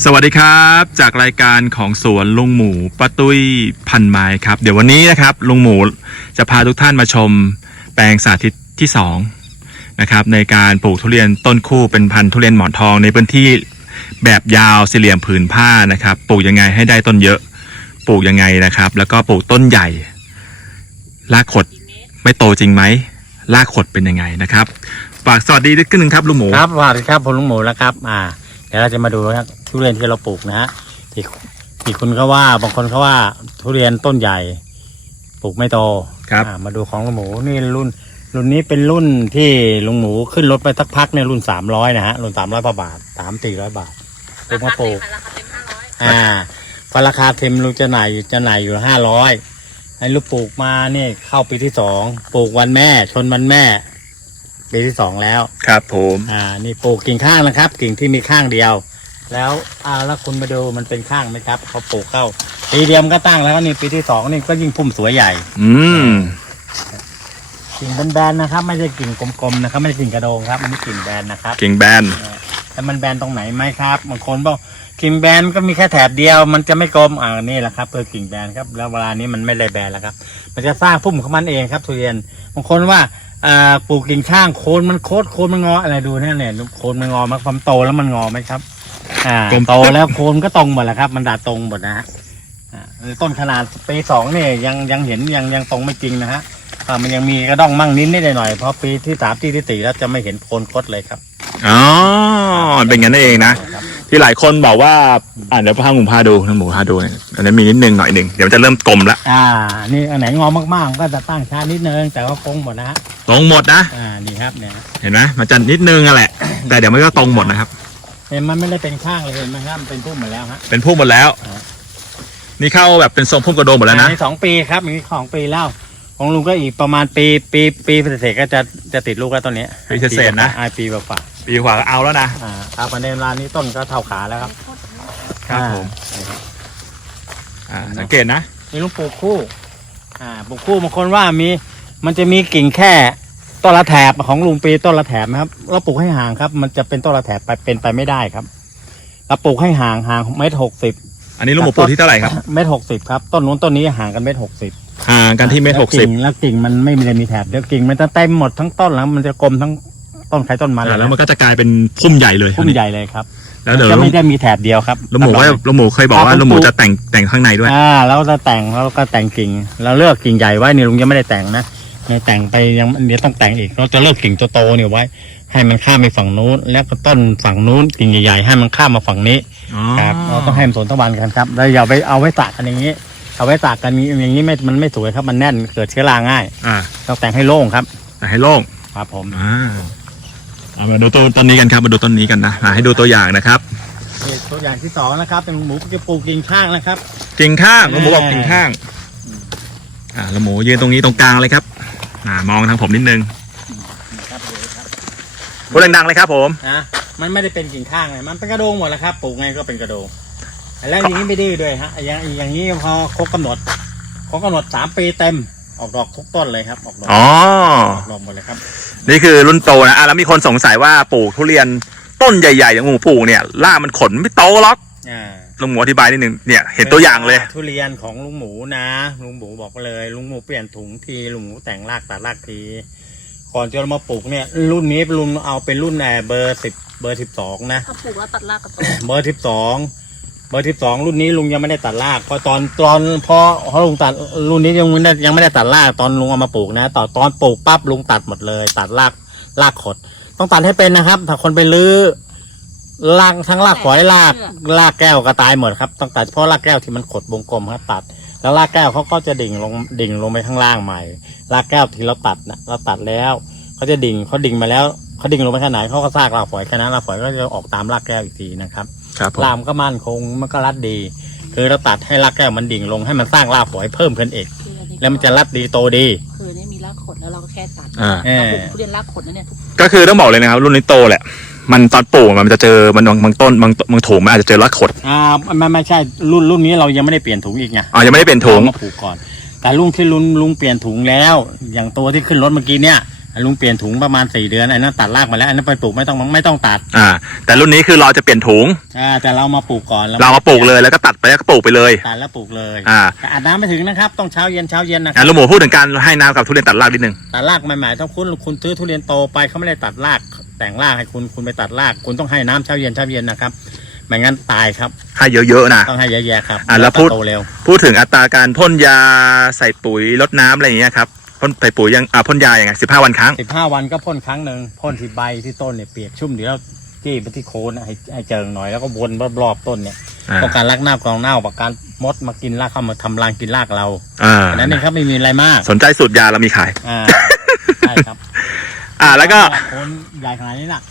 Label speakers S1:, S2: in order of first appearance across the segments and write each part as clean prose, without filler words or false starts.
S1: สวัสดีครับจากรายการของสวนลุงหมูป้าตุ้ยพันไม้ครับเดี๋ยววันนี้นะครับลุงหมูจะพาทุกท่านมาชมแปลงสาธิตที่2นะครับในการปลูกทุเรียนต้นคู่เป็นพันธุ์ทุเรียนหมอนทองในพื้นที่แบบยาวสี่เหลี่ยมผืนผ้านะครับปลูกยังไงให้ได้ต้นเยอะปลูกยังไงนะครับแล้วก็ปลูกต้นใหญ่รากขดไม่โตจริงไหมรากขดเป็นยังไงนะครับฝากสวัสดีด้วยกันหนึ่งครับลุงหมู
S2: ครับสวัสดีครับผมลุงหมูแล้วครับเดี๋ยวเราจะมาดูนะครับทุเรียนที่เราปลูกนะฮะที่คุณก็ว่าบางคนเขาว่าทุเรียนต้นใหญ่ปลูกไม่โต
S1: ครับ
S2: มาดูของลุงหมูนี่รุ่นนี้เป็นรุ่นที่ลุงหมูขึ้นรถไปสักพักเนี่ยรุ่น300นะฮะรุ่น300 บาท300-400 บาทปลูกมาปลูกราคาเต็มลุงจะไหนอยู่500ให้ลูกปลูกมาเนี่ยเข้าปีที่2ปลูกวันแม่ชนวันแม่ปีที่2แล้ว
S1: ครับผม
S2: นี่ปลูกกิ่งข้างนะครับกิ่งที่มีข้างเดียวแล้วแล้วคุณมาดูมันเป็นข้างไหมครับเขาปลูกเข้าปีเดียวมันก็ตั้งแล้วนี่ปีที่2นี่ก็ยิ่งพุ่มสวยใหญ่กิ่งแบนๆนะครับไม่ใช่กิ่งกลมๆนะครับไม่ใช่กิ่งกระโดงครับมันนี่กิ่งแบนนะครับ
S1: กิ่งแบน
S2: แต่มันแบนตรงไหนไหมครับบางคนบอกกิ่งแบนก็มีแค่แถบเดียวมันจะไม่กลมนี่แหละครับคือกิ่งแบนครับแล้วเวลานี้มันไม่ได้แบนแล้วครับมันจะสร้างพุ่มของมันเองครับทุเรียนบางคนว่าปลูกกิ่งข้างโคนมันโคนมันงออะไรดูเนี่ยโคนมันงอมันความโตแล้วมันงอไหมครับโตแล้วโคนก็ตรงหมดแหละครับมันดัดตรงหมดนะฮะต้นขนาดปี2เนี่ยยังเห็นยังตรงไม่จริงนะฮะมันยังมีกระด้องมั่งนิดหน่อยเพราะปีที่3ที่4แล้วจะไม่เห็นโคนคดเลยครับ
S1: อ๋อเป็นงั้นเองนะที่หลายคนบอกว่าเดี๋ยวพาหมูพาดูนะหมูพาดูเนี่ยอันนี้มีนิดนึงหน่อยหนึ่งเดี๋ยวจะเริ่มกลมแล้ว
S2: นี่อันไหนงอมากๆก็จะตั้งช้านิดนึงแต่ว่าตรงหมดนะฮะ
S1: ตรงหมดนะ
S2: นี่ครับเนี่ย
S1: เห็นไหมมันจะนิดนึงแหละแต่เดี๋ยวมันก็ตรงหมดนะครับ
S2: มันไม่ได้เป็นข้างเลยเห็นไหมครับเป็นพุ่มหมดแล้วฮะ
S1: เป็นพุ่มหมดแล้วนี่เข้าแบบเป็นทรงพุ่มกระโดงหมดแล้วนะ
S2: ใน2 ปีครับมี2 ปีแล้วของลุงก็อีกประมาณปีเศษก็จะติดลูกแล้วต้นนี้
S1: ปีเศษนะ
S2: ปีกว่า
S1: ก็เอาแล้ว
S2: นะครับในเวลานี้ต้นก็เท่าขาแล้วครับ
S1: ครับผมสังเกตนะ
S2: มีลุงปลูกคู่ปลูกคู่บางคนว่ามันจะมีกิ่งแค่ต้นละแถบของลุงปีต้นละแถบนะครับเราปลูกให้ห่างครับมันจะเป็นต้นละแถบเป็นไปไม่ได้ครับเราปลูกให้ห่าง1.60
S1: อันนี้ลุงหมูปลูกที่เท่าไหร่ครับ
S2: 1.60 ครับต้นนู้นต้นนี้ห่างกัน1.60
S1: ห่างกันที่1.60
S2: แล้วกิ่งมันไม่ได้มีแถบเดี๋ยวกิ่งมันจะเต็มหมดทั้งต้นแล้วมันจะกลมทั้งต้นไข่ต้นมัน
S1: แล้วมันก็จะกลายเป็นพุ่มใหญ่เลย
S2: ครับ
S1: แล้วเดี๋ยว
S2: จะไม่ได้มีแถบเดียวครับ
S1: ลุงหมูเคยบอกว่าลุงหมูจะแต่งข้างในด้วย
S2: แล้วจะแต่งแล้วก็แต่งกิ่งเราเลือกกิ่งใหญ่ไว้เนี่ยลุงยังไม่ได้แต่งนะแต่งไปยังเดี๋ยวต้องแต่งอีกเราจะเลือกกิ่งโตๆเนี่ยไว้ให้มันข้ามไปฝั่งนู้นแล้วก็ต้นฝั่งนู้นกิ่งใหญ่ๆให้มันข้ามมาฝั่งนี้ครับเราต้องให้มันสวนทวารกันครับแล้วอย่าไปเอาไว้ตากกันอย่างนี้เอาไว้ตากกันอย่างนี้มันไม่สวยครับมันแน่นเกิดเชื้อราง่ายต้องแต่งให้โล่งครับ
S1: แต่ให้โล่ง
S2: ครับผม
S1: มาดูต้นนี้กันครับมาดูต้นนี้กันนะให้ดูตัวอย่างนะครับ
S2: ตัวอย่างที่2นะครับเป็นหมูจะปลูกกิ่งข้างนะครับ
S1: กิ่งข้างหมูบอกกิ่งข้างแล้วหมูยืนตรงนี้ตรงกลางเลยครับมองทางผมนิดนึงพูดดังๆเลยครับผม
S2: มันไม่ได้เป็นกิ่งข้างไงมันเป็นกระโดงหมดแล้วครับปลูกไงก็เป็นกระโดงแล้วอย่างนี้ไม่ดื้อด้วยฮะอย่างนี้พอครบกำหนด3 ปีเต็มออกดอกทุกต้นเลยครับออกดอกหมดเลยครับ
S1: นี่คือรุ่นโตนะแล้วมีคนสงสัยว่าปลูกทุเรียนต้นใหญ่ๆอย่างหมูปลูกเนี่ยรากมันขนไม่โตหรอกลุงหมูอธิบายนิดนึงเนี่ยเห็นตัวอย่างเลย
S2: ทุเรียนของลุงหมูนะลุงหมูบอกเลยลุงหมูเปลี่ยนถุงทีลุงหมูแต่งรากตัดรากทีก่อนจะมาปลูกเนี่ยรุ่นนี้ลุงเอาเป็นรุ่นเบอร์12นะ
S3: ถ้าปลูกแล้วตัดรากก็โต
S2: เบอร์12รุ่นนี้ลุงยังไม่ได้ตัดรากพอตอนพอลุงตัดรุ่นนี้ยังไม่ได้ตัดรากตอนลุงเอามาปลูกนะตอนปลูกปั๊บลุงตัดหมดเลยตัดรากขดต้องตัดให้เป็นนะครับถ้าคนไปลื้อรากทั้งรากฝอยรากแก้วก็ตายหมดครับต้องตัดเพราะรากแก้วที่มันขดวงกลมครับตัดแล้วรากแก้วเขาก็จะดิ่งลงไปข้างล่างใหม่รากแก้วที่เราตัดนะเราตัดแล้วเขาดิ่งมาแล้วเขาดิ่งลงไปขนาดไหนเขาก็ซากรากฝอยแค่นั้นรากฝอยก็จะออกตามรากแก้วอีกทีนะครับรากก็มั่นคงมันก็รัดดีคือเราตัดให้รากแก้วมันดิ่งลงให้มันสร้างรากฝอยเพิ่มขึ้นอีกแล้วมันจะรัดดีโตดี
S3: คือนี่มีรากขดแล้วเราก็แค่ตัดปลูกทุเรียนรากขดนั่นเนี่ย
S1: ก็คือต้องบอกเลยนะครับรุ่นนี้โตแหละมันตอนปลูกมันจะเจอบางต้นบางถุงมันอาจจะเจอรากขด
S2: ไม่ใช่รุ่นนี้เรายังไม่ได้เปลี่ยนถุงอีกไง
S1: ยังไม่ได้เปลี่ยนถุง
S2: มาปลูกก่อนแต่รุ่นที่ลุงเปลี่ยนถุงแล้วอย่างตัวที่ขึ้นรถเมื่อกี้เนี่ยลุงเปลี่ยนถุงประมาณ4 เดือนไอ้นั่นตัดรากมาแล้วอันนั้นไปปลูกไม่ต้องตัด
S1: แต่รุ่นนี้คือเราจะเปลี่ยนถุง
S2: แต่เรามาปลูกก่อน
S1: เรามาปลูกเลยแล้วก็ตัดไปแล้วก็ปลูกไปเลย
S2: ตัดแล้วปลูกเลย
S1: อ่า
S2: แต่อาบน้ำไม่ถึงนะครับต้องเช้าเย็นนะค
S1: ลุงหมูพูดถึงการให้น้ำกับทุเรียนตัดรากนิดนึง
S2: ตัดรากใหม่ๆถ้าคุณซื้อทุเรียนโตไปเขาไม่ได้ตัดรากแต่งรากให้คุณไปตัดรากคุณต้องให้น้ำเช้าเย็นนะครับไม่งั้นตายครับ
S1: ให้เยอะๆนะ
S2: ต้องให้เยอะๆครับ
S1: แล้ว
S2: โตเร็ว
S1: พูดถึงอัตราการพ่นยาใส่ปุ๋ยรดน้ำอะไรอย่างเงี้ยครับพ่นใส่ปุ๋ยยังพ่นยาอย่างไง15 วันครั้ง
S2: 15 วันก็พ่นครั้งหนึ่งพ่นที่ใบที่ต้นเนี่ยเปียกชุ่มเดี๋ยวจี้ไปที่โคนให้เจิงหน่อยแล้วก็วนรอบๆต้นเนี่ยป้องกันรากเน่ากรองเน่าป้องกันมดมากินรากเข้ามาทำรังกินรากเรานั่นเองครับไม่มีอะไรมาก
S1: สนใจสูตรยาเรามีขาย
S2: ใช่ครับ
S1: แล้วก็
S2: โคนใหญ่ขนาดนี้น่ะ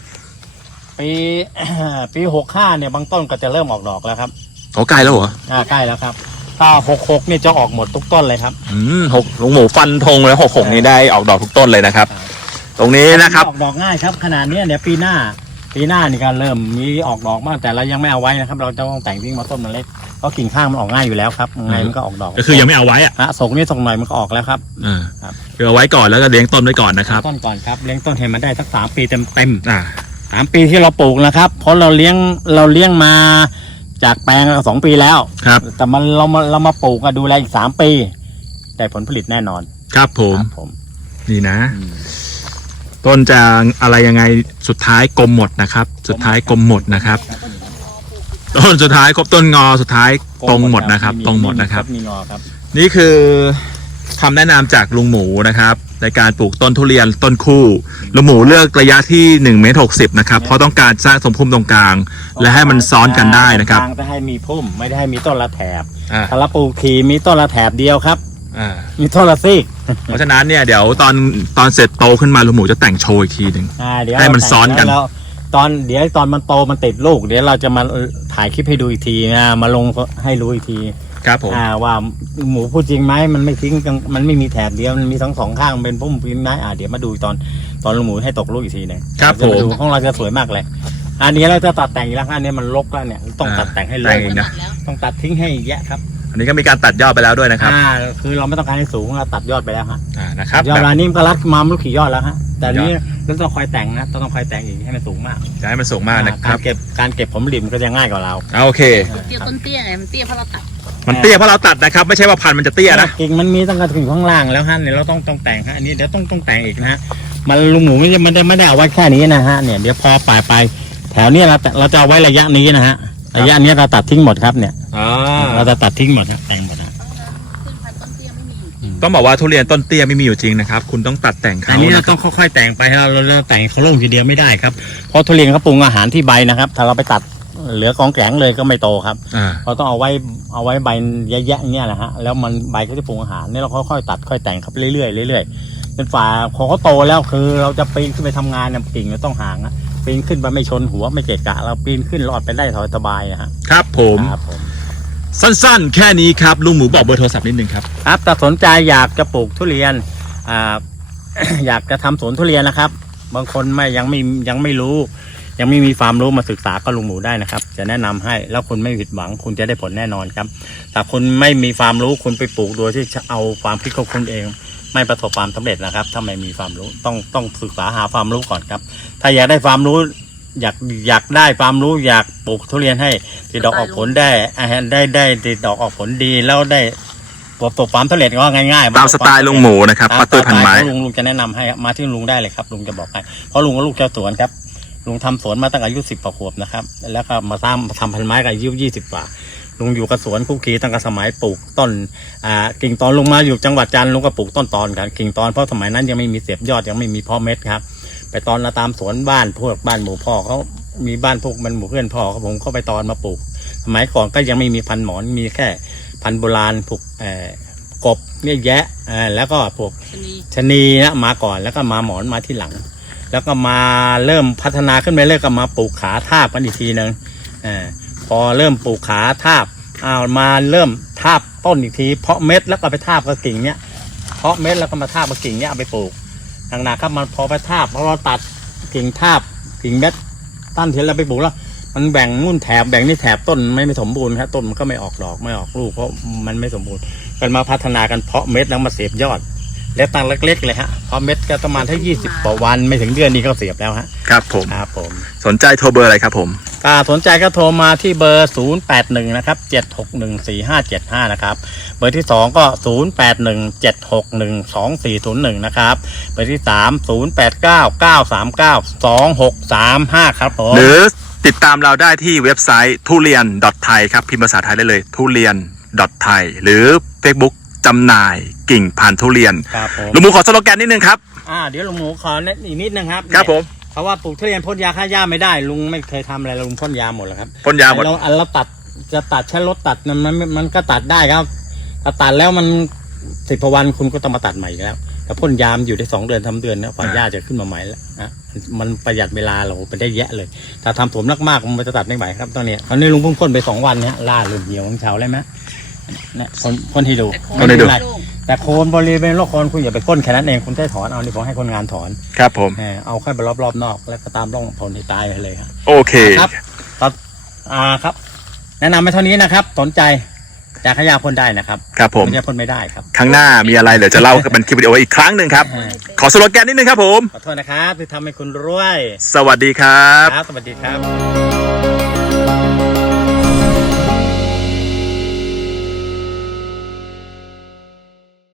S2: ปี65เนี่ยบางต้นก็จะเริ่มออกดอกแล้วครับ
S1: โอ้ใกล้แล้วเหรอ
S2: ใกล้แล้วครับถ้า66เนี่ยจะออกหมดทุกต้นเลยครับ
S1: ลุงหมูฟันธงแล้ว66นี่ได้ออกดอกทุกต้นเลยนะครับ ตรงนี้นะครับ
S2: ออกดอกง่ายครับขนาดนี้เนี่ยปีหน้านี่ก็เริ่มมีออกดอกบ้างแต่เรายังไม่เอาไว้นะครับเราจะต้องแต่งทิ้งมาต้นมันเล็กเพราะกิ่งข้างมันออกง่ายอยู่แล้วครับไงมันก็ออกดอก
S1: ก็คือยังไม่เอาไว้
S2: ส่งนี่ส่งหน่อยมันก็ออกแล้วครับ
S1: คือเอาไว้ก่อนแล้วก็เลี้ยงต้นไว้ก่อนนะครับ
S2: ต้นก่อนครับเลี้ยงต้นให้มันได้สัก3 ปีเต็ม3 ปีที่เราปลูกนะครับเพราะเราเลี้ยงมาจากแปลง2 ปีแล้ว
S1: ครับ
S2: แต่เรามาปลูกดูแลอีก3 ปีได้ผลผลิตแน่นอน
S1: ครับผมนี่นะต้นจะอะไรยังไงสุดท้ายกลมหมดนะครับสุดท้ายกลมหมดนะครับต้นสุดท้ายครบต้นงอสุดท้ายตรงหมดนะครับตรงหมดนะครับนี่คือคำแนะนำจากลุงหมูนะครับในการปลูกต้นทุเรียนต้นคู่ลุงหมูเลือกระยะที่1.60 เมตรนะครับเพราะต้องการสร้างสมพุ่มตรงกลางและให้มันซ้อนกันได้นะครับ
S2: จะให้มีพุ่มไม่ได้ให้มีต้นละแถบถ้าเราปลูกทีมีต้นละแถบเดียวครับมีต้นละซีก
S1: เพราะฉะนั้นเนี่ยเดี๋ยวตอนเสร็จโตขึ้นมาลุงหมูจะแต่งโชว์อีกทีหนึ่งให้มันซ้อนกัน
S2: เดี๋ยวตอนมันโตมันติดลูกเดี๋ยวเราจะมาถ่ายคลิปให้ดูอีกทีนะมาลงให้รู้อีกที
S1: ครับผม
S2: ว่าหมูพูดจริงไหมมันไม่ทิ้งมันไม่มีแถบเดียวมันมีสองข้างเป็นพุ่มพิมพ์ไม้เดี๋ยวมาดูตอนลุงหมูให้ตกลูกอีกทีนึง
S1: ครับผม
S2: ดูของเราจะสวยมากเลยอันนี้เราจะตัดแต่งอีกแล้วอันนี้มันรกแล้วเนี่ยต้องตัดแต่งให้เลย
S1: นะ
S2: ต้องตัดทิ้งให้แยะครับ
S1: อันนี้ก็มีการตัดยอดไปแล้วด้วยนะครับ
S2: คือเราไม่ต้องการให้สูงเราตัดยอดไปแล้วฮะ
S1: นะครับ
S2: ยอดรานี้มันก็รัดมาไม่รู้กี่ยอดแล้วฮะแต่นี้เราต้องคอยแต่งนะต้องคอยแต่งอีกให้มันสูงมาก
S1: จะให้มันสูงมากนะครับ
S2: การเก็บผลผลิตมันก็จะง่ายกว่าเรา
S1: โอเค
S3: เตี้ยต้นเตี้ยไงมันเตี้ยเพราะเราตัด
S1: มันเตี้ยเพราะเราตัดนะครับไม่ใช่ว่าพันธุ์มันจะเตี้ยนะ
S2: กิ่งมันมีตั้งแต่ถึงข้างล่างแล้วฮะเนี่ยเราต้องแต่งฮะอันนี้เดี๋ยวต้องแต่งอีกนะฮะมันลุงหมูไม่ได้เอาไว้แค่นี้นะฮะเนี่ยเดี๋ยวพอไปแถวนี้เราจะเอาไว้ระยะนี้นะฮะระยะนี้เราตัดทิ้งหมดครับเนี่ยเราจะตัดทิ้งหมดนะแต่งหมดนะ
S1: ต้องบอกว่าทุเรียนต้นเตี้ยไม่มีอยู่จริงนะครับคุณต้องตัดแต่งเขา
S2: อันนี้เราต้องค่อยๆแต่งไปเราแต่งเขาลงทีเดียวไม่ได้ครับเพราะทุเรียนเขาปรุงอาหารที่ใบนะครับถ้าเราไปตัดเหลือกองแกงเลยก็ไม่โตครับเราต้องเอาไว้ใบแยะๆเนี่ยแหละฮะแล้วมันใบเขาจะปรุงอาหารเนี่ยเราค่อยๆตัดค่อยแต่งครับเรื่อยๆเป็นฝ่าพอเขาโตแล้วคือเราจะปีนขึ้นไปทำงานเนี่ยกิ่งเราต้องห่างนะปีนขึ้นไปไม่ชนหัวไม่เกะกะเราปีนขึ้นรอดไปได้สบายๆนะฮะ
S1: ครับผมสั้นๆแค่นี้ครับลุงหมูบอกเบอร์โทรศัพท์นิดนึงครับ
S2: แต่สนใจอยากจะปลูกทุเรียนอยากจะทำสวนทุเรียนนะครับบางคนยังไม่รู้ยังไม่มีความรู้มาศึกษากับลุงหมูได้นะครับจะแนะนำให้แล้วคุณไม่ผิดหวังคุณจะได้ผลแน่นอนครับแต่คุณไม่มีความรู้คุณไปปลูกโดยที่จะเอาความคิดของคุณเองไม่ประสบความสำเร็จนะครับถ้าไม่มีความรู้ต้องศึกษาหาความรู้ก่อนครับถ้าอยากได้ความรู้อยากได้ความรู้อยากปลูกทุเรียนให้ติดดอกออกผลได้ติดดอกออกผลดีแล้วได้ประสบความสำเร็จก็ง่าย
S1: ๆตามสไตล์ลุงหมูนะครับป้าตุ้ยพันไม้
S2: ลุงจะแนะนำให้มาที่ลุงได้เลยครับลุงจะบอกให้เพราะลุงก็ลูกเจ้าสวนครับลุงทำสวนมาตั้งอายุ10 กว่าขวบนะครับแล้วก็มาทำพันไม้กับอายุ20 กว่าลุงอยู่กับสวนคุกคีตั้งแต่สมัยปลูกต้นกิ่งตอนลุงมาอยู่จังหวัดจันทร์ลุงก็ปลูกต้นตอนกันกิ่งตอนเพราะสมัยนั้นยังไม่มีเสียบยอดยังไม่มีเพาะเม็ดครับไปตอนตามสวนบ้านพวกบ้านหมู่พ่อเขามีบ้านพวกมันหมู่เพื่อนพ่อผมเข้าไปตอนมาปลูกสมัยก่อนก็ยังไม่มีพันหมอนมีแค่พันโบราณพวกกบเนี่ยแยะแล้วก็พวกชะนีนะมาก่อนแล้วก็มาหมอนมาที่หลังแล้วก็มาเริ่มพัฒนาขึ้นไปเรื่อยก็มาปลูกขาทาบกันอีกทีนึงพอเริ่มปลูกขาทาบมาเริ่มทาบต้นอีกทีเพาะเม็ดแล้วก็ไปทาบกับกิ่งเนี้ยเพาะเม็ดแล้วก็มาทาบกับกิ่งเนี้ยเอาไปปลูกหนักๆครับมันพอไปทาบพอเราตัดกิ่งทาบกิ่งเม็ดต้นเทียนเราไปปลูกแล้วมันแบ่งนู่นแถบแบ่งนี่แถบต้นไม่สมบูรณ์ครับต้นมันก็ไม่ออกดอกไม่ออกลูกเพราะมันไม่สมบูรณ์กันมาพัฒนากันเพาะเม็ดแล้วมาเสียบยอดเล็กตังเล็กๆเลยฮะพอเม็ดก็ประมาณถ้า20 กว่าวันไม่ถึงเดือนนี้ก็เสียบแล้วฮะ
S1: ครับผม
S2: ครับผม
S1: สนใจโทรเบอร์อะไรครับผม
S2: ถ้าสนใจก็โทรมาที่เบอร์ 081 นะครับ 7614575 นะครับ เบอร์ที่ 2 ก็ 081 761 2401 นะครับ เบอร์ที่ 3 089 939 2635 ครับผม
S1: หรือติดตามเราได้ที่เว็บไซต์ทุเรียน .thai ครับพิมพ์ภาษาไทยได้เลยทุเรียน .thai หรือ Facebook จำหน่ายกิ่งพันธุ์ทุเรียน
S2: ครับผม
S1: ลุงหมูขอสโลแกนนิดนึงครับ
S2: เดี๋ยวลุงหมูขอแนะอีกนิดนึงครับ
S1: ครับผม
S2: เพราะว่าปลูกทุเรียนพ่นยาฆ่าหญ้าไม่ได้ลุงไม่เคยทำอะไรลุงพ่นยาหมดแล้วครับ
S1: พ่นยาหมด
S2: เราตัดจะตัดแค่รถตัดมันก็ตัดได้ครับแต่ตัดแล้วมัน10 กว่าวันคุณก็ต้องมาตัดใหม่อีกแล้วแต่พ่นยามอยู่ได้2 เดือน3 เดือนนะฝ่าหญ้าจะขึ้นมาใหม่แล้วมันประหยัดเวลาเราไปได้แยะเลยถ้าทำถมมากๆมันจะตัดไม่ไหวครับตอนนี้คราวนี้ลุงเพิ่งพ่นไป2 วันเนี่ยล่าเริ่มเหี่ยวของเช้าเลยไหมเนี่ยพ่นให้ดู
S1: พ่นให้ดู
S2: ไม่เป็นไรแต่โคนบริเวณรอบโคนคุณอย่าไปพ่นแค่นั้นเองคุณได้ถอนเอานี่ผมให้คนงานถอน
S1: ครับผม
S2: เอาแค่ไปรอบๆนอกแล้วก็ตามร่องพ่นให้ตายไปเลยครับ
S1: โอเค
S2: ครับครับ แนะนำไปเท่านี้นะครับ สนใจยาฆ่าหญ้าพ่นได้นะครับ
S1: ครับผม
S2: ไม่ใช่พ่นไม่ได้ครับ
S1: ครั้งหน้ามีอะไรเดี๋ยวจะเล่าเป็นคลิปวิดีโออีกครั้งหนึ่งครับ ขอสโลแกนนิดนึงครับผม
S2: ขอโทษนะครับที่ทำให้คุณรวย
S1: สวัสดีครับ
S2: ครับ สวัสดีครับ